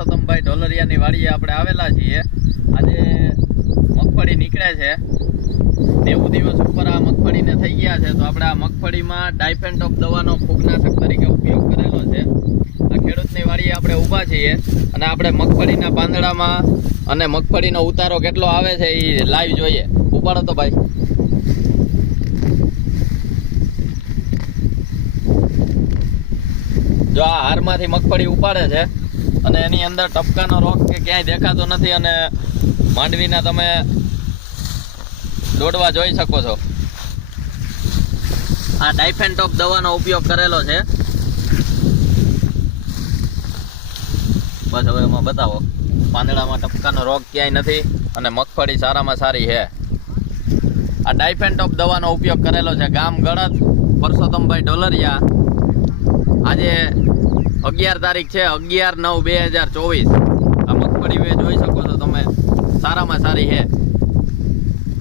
પરસોત્તમભાઈ ઢોલરિયાની વાડીએ આપણે આવેલા છીએ। આજે મગફળી નીકળે છે, 90 દિવસ ઉપર આ મગફળીને થઈ ગયા છે। તો આપણે આ મગફળીમાં ડાયફેન્ટોપ દવાનો ફૂગનાશક તરીકે ઉપયોગ કરેલો છે। આ ખેડૂતની વાડીએ આપણે ઊભા છીએ અને આપણે મગફળીના પાંદડામાં અને મગફળીનો ઉતારો કેટલો આવે છે એ લાઈવ જોઈએ। ઉપાડો તો ભાઈ। જો આ હારમાંથી મગફળી ઉપાડે છે અને એની અંદર ટપકાનો રોગ કે ક્યાંય દેખાતો નથી અને માંડવીના તમે દોડવા જોઈ શકો છો। આ ડાયફેન્ટોપ દવાનો ઉપયોગ કરેલો છે। બસ હવે એમાં બતાવો, પાંદડામાં ટપકાનો રોગ ક્યાંય નથી અને મગફળી સારામાં સારી છે। આ ડાયફેન્ટોપ દવાનો ઉપયોગ કરેલો છે। ગામ ગળત, પરસોત્તમભાઈ ઢોલરિયા। આજે 11 તારીખ છે, 11/9/2024। આ મગફળી જોઈ શકો છો તમે, સારામાં સારી છે।